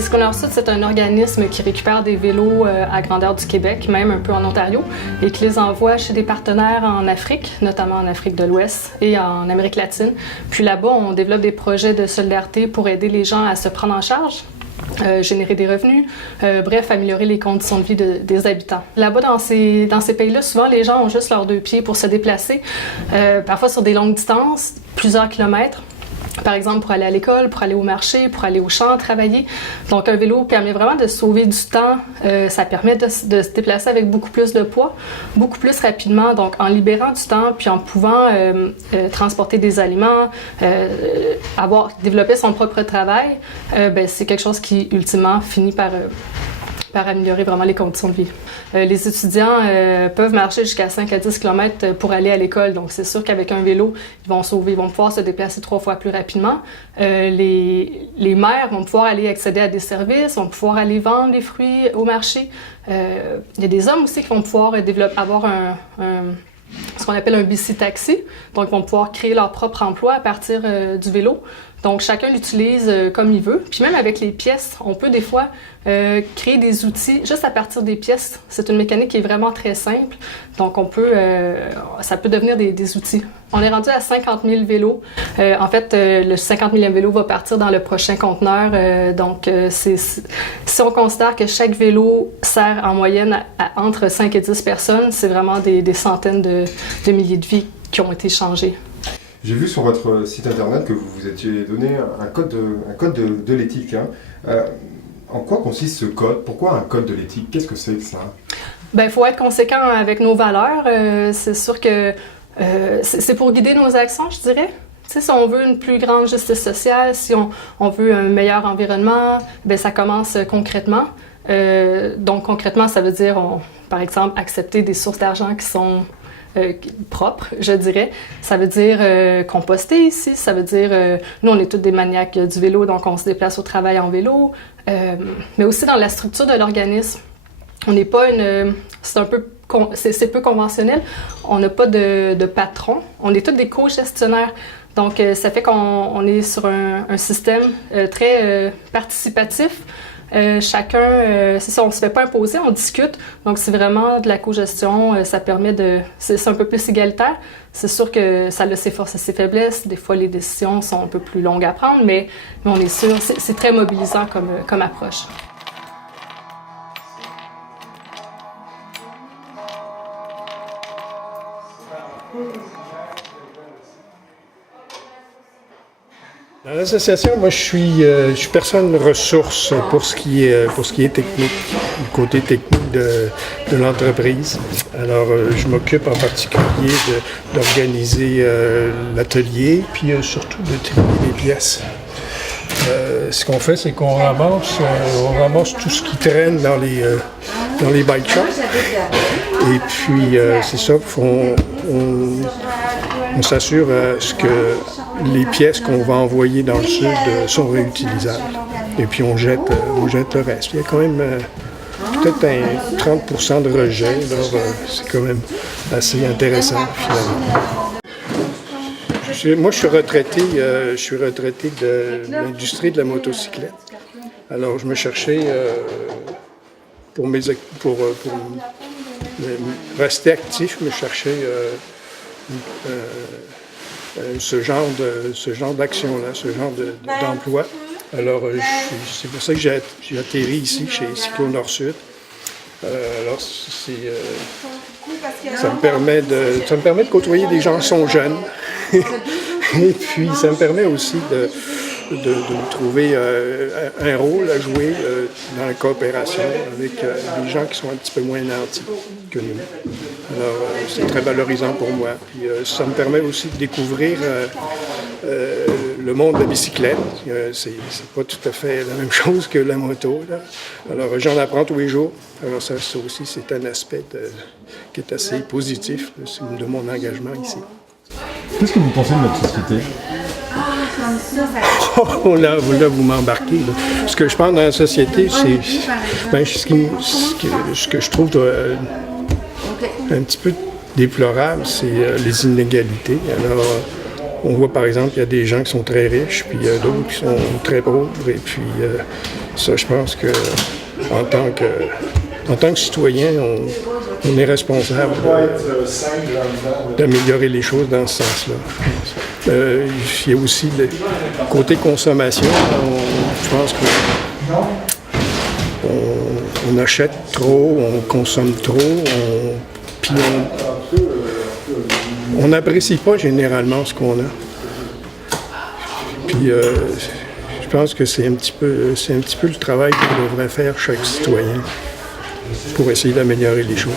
Scolaire Sud, c'est un organisme qui récupère des vélos à grandeur du Québec, même un peu en Ontario, et qui les envoie chez des partenaires en Afrique, notamment en Afrique de l'Ouest et en Amérique latine. Puis là-bas, on développe des projets de solidarité pour aider les gens à se prendre en charge, générer des revenus, bref, améliorer les conditions de vie des habitants. Là-bas, dans ces pays-là, souvent, les gens ont juste leurs deux pieds pour se déplacer, parfois sur des longues distances, plusieurs kilomètres. Par exemple, pour aller à l'école, pour aller au marché, pour aller au champ, travailler. Donc, un vélo permet vraiment de sauver du temps. Ça permet de se déplacer avec beaucoup plus de poids, beaucoup plus rapidement. Donc, en libérant du temps, puis en pouvant transporter des aliments, développer son propre travail, c'est quelque chose qui, ultimement, finit par améliorer vraiment les conditions de vie. Les étudiants peuvent marcher jusqu'à 5 à 10 km pour aller à l'école, donc c'est sûr qu'avec un vélo, ils vont pouvoir se déplacer 3 fois plus rapidement. Les mères vont pouvoir aller accéder à des services, vont pouvoir aller vendre les fruits au marché. Il y a des hommes aussi qui vont pouvoir avoir ce qu'on appelle un bici-taxi, donc ils vont pouvoir créer leur propre emploi à partir du vélo. Donc, chacun l'utilise comme il veut. Puis même avec les pièces, on peut des fois créer des outils juste à partir des pièces. C'est une mécanique qui est vraiment très simple. Donc, ça peut devenir des outils. On est rendu à 50 000 vélos. En fait, le 50 000e vélo va partir dans le prochain conteneur. Si on considère que chaque vélo sert en moyenne à entre 5 et 10 personnes, c'est vraiment des centaines de milliers de vies qui ont été changées. J'ai vu sur votre site internet que vous vous étiez donné un code de l'éthique. Hein. En quoi consiste ce code? Pourquoi un code de l'éthique? Qu'est-ce que c'est que ça? Il faut être conséquent avec nos valeurs. C'est sûr que c'est pour guider nos actions, je dirais. Tu sais, si on veut une plus grande justice sociale, si on veut un meilleur environnement, ça commence concrètement. Donc concrètement, ça veut dire, par exemple, accepter des sources d'argent qui sont propre, je dirais. Ça veut dire composter ici, ça veut dire... nous, on est tous des maniaques du vélo, donc on se déplace au travail en vélo. Mais aussi dans la structure de l'organisme. On n'est pas c'est peu conventionnel. On n'a pas de patron. On est tous des co-gestionnaires. Donc, ça fait qu'on est sur un système très participatif. Chacun, c'est ça, on se fait pas imposer, on discute. Donc, c'est vraiment de la co-gestion. Ça permet c'est un peu plus égalitaire. C'est sûr que ça a ses forces et ses faiblesses. Des fois, les décisions sont un peu plus longues à prendre, mais on est sûr, c'est très mobilisant comme approche. Dans l'association, moi, je suis personne ressource pour ce qui est technique, le côté technique de l'entreprise. Alors, je m'occupe en particulier d'organiser l'atelier, puis surtout de trier les pièces. Ce qu'on fait, c'est qu'on ramasse tout ce qui traîne dans les bike shops. Et puis, c'est ça, on s'assure à ce que les pièces qu'on va envoyer dans le sud sont réutilisables. Et puis, on jette le reste. Il y a quand même peut-être un 30% de rejet. Alors, c'est quand même assez intéressant, finalement. Moi, je suis retraité de l'industrie de la motocyclette. Alors, je me cherchais pour rester actif, je me cherchais ce genre d'action-là, ce genre d'emploi. Alors, c'est pour ça que j'ai atterri ici, chez Cyclo Nord-Sud. Alors, ça me permet de côtoyer des gens qui sont jeunes. Et puis, ça me permet aussi de trouver un rôle à jouer dans la coopération avec des gens qui sont un petit peu moins nantis que nous. Alors, c'est très valorisant pour moi. Puis, ça me permet aussi de découvrir le monde de la bicyclette. C'est pas tout à fait la même chose que la moto, là. Alors, j'en apprends tous les jours. Alors, ça aussi, c'est un aspect qui est assez positif de mon engagement ici. Qu'est-ce que vous pensez de notre société? Oh, là, vous m'embarquez. Là. Ce que je pense dans la société, c'est ce que je trouve un petit peu déplorable, c'est les inégalités. Alors, on voit par exemple qu'il y a des gens qui sont très riches, puis il y a d'autres qui sont très pauvres, et puis Ça, je pense que en tant que citoyen, on est responsable d'améliorer les choses dans ce sens-là. Il y a aussi le côté consommation. Je pense qu'on achète trop, on consomme trop, puis on n'apprécie pas généralement ce qu'on a. Puis je pense que c'est un petit peu le travail que devrait faire chaque citoyen pour essayer d'améliorer les choses.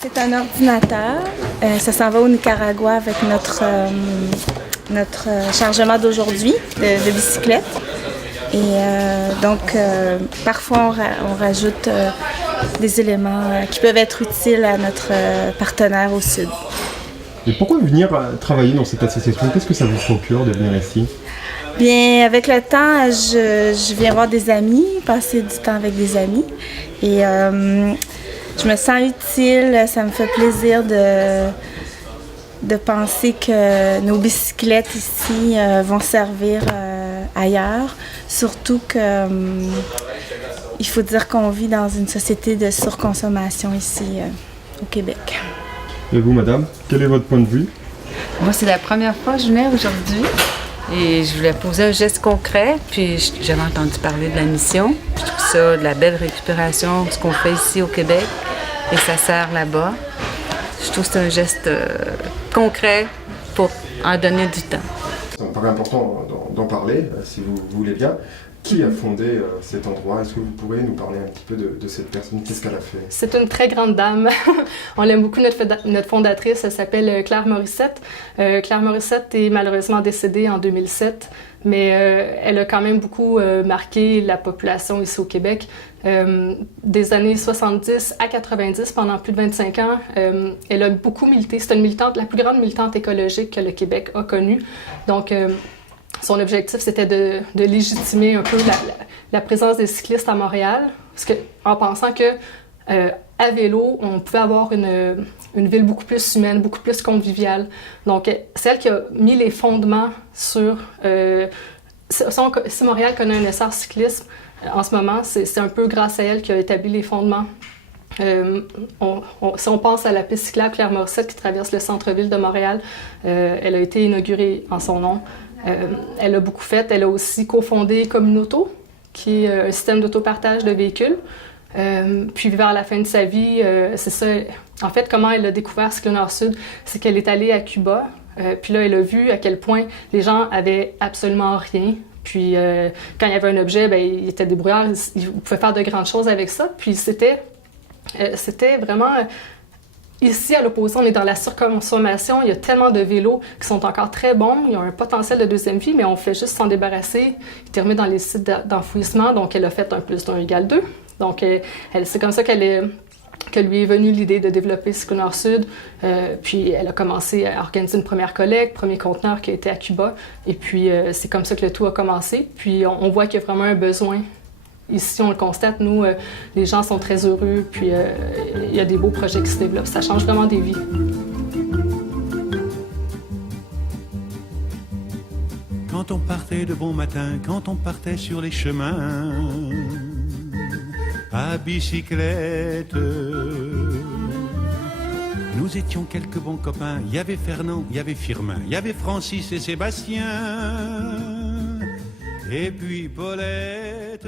C'est un ordinateur. Ça s'en va au Nicaragua avec notre chargement d'aujourd'hui de bicyclette. Et donc, parfois, on rajoute des éléments qui peuvent être utiles à notre partenaire au sud. Et pourquoi venir travailler dans cette association? Qu'est-ce que ça vous procure de venir ici? Bien, avec le temps, je viens voir des amis, passer du temps avec des amis. Et je me sens utile, ça me fait plaisir de penser que nos bicyclettes ici vont servir ailleurs. Surtout que il faut dire qu'on vit dans une société de surconsommation ici au Québec. Et vous, madame, quel est votre point de vue? Moi, c'est la première fois que je venais aujourd'hui et je voulais poser un geste concret. Puis j'avais entendu parler de la mission. Je trouve ça de la belle récupération, ce qu'on fait ici au Québec et ça sert là-bas. Je trouve que c'est un geste concret pour en donner du temps. Ça me paraît important d'en parler, si vous voulez bien. Qui a fondé cet endroit? Est-ce que vous pourriez nous parler un petit peu de cette personne? Qu'est-ce qu'elle a fait? C'est une très grande dame. On l'aime beaucoup, notre fondatrice. Elle s'appelle Claire Morissette. Claire Morissette est malheureusement décédée en 2007, mais elle a quand même beaucoup marqué la population ici au Québec. Des années 70 à 90, pendant plus de 25 ans, elle a beaucoup milité. C'est une militante, la plus grande militante écologique que le Québec a connue. Donc, son objectif, c'était de légitimer un peu la présence des cyclistes à Montréal, parce que, en pensant que à vélo, on pouvait avoir une ville beaucoup plus humaine, beaucoup plus conviviale. Donc, c'est elle qui a mis les fondements sur... si Montréal connaît un essor cyclisme, en ce moment, c'est un peu grâce à elle qui a établi les fondements. Si on pense à la piste cyclable Claire Morissette qui traverse le centre-ville de Montréal, elle a été inaugurée en son nom. Elle a beaucoup fait. Elle a aussi cofondé Communauto, qui est un système d'autopartage de véhicules. Puis vers la fin de sa vie, c'est ça. En fait, comment elle a découvert Cyclo Nord-Sud, c'est qu'elle est allée à Cuba. Puis là, elle a vu à quel point les gens avaient absolument rien. Puis quand il y avait un objet, bien, il était débrouillard, il pouvait faire de grandes choses avec ça. Puis c'était vraiment... Ici, à l'opposé, on est dans la surconsommation. Il y a tellement de vélos qui sont encore très bons. Ils ont un potentiel de deuxième vie, mais on fait juste s'en débarrasser. Ils terminent dans les sites d'enfouissement. Donc, elle a fait 1 + 1 = 2. Donc, c'est comme ça que lui est venue l'idée de développer Cyclo Nord-Sud. Puis, elle a commencé à organiser une première collecte, premier conteneur qui a été à Cuba. Et puis, c'est comme ça que le tout a commencé. Puis, on voit qu'il y a vraiment un besoin. Ici, on le constate, nous, les gens sont très heureux, puis il y a des beaux projets qui se développent. Ça change vraiment des vies. Quand on partait de bon matin, quand on partait sur les chemins, à bicyclette, nous étions quelques bons copains. Il y avait Fernand, il y avait Firmin, il y avait Francis et Sébastien, et puis Paulette.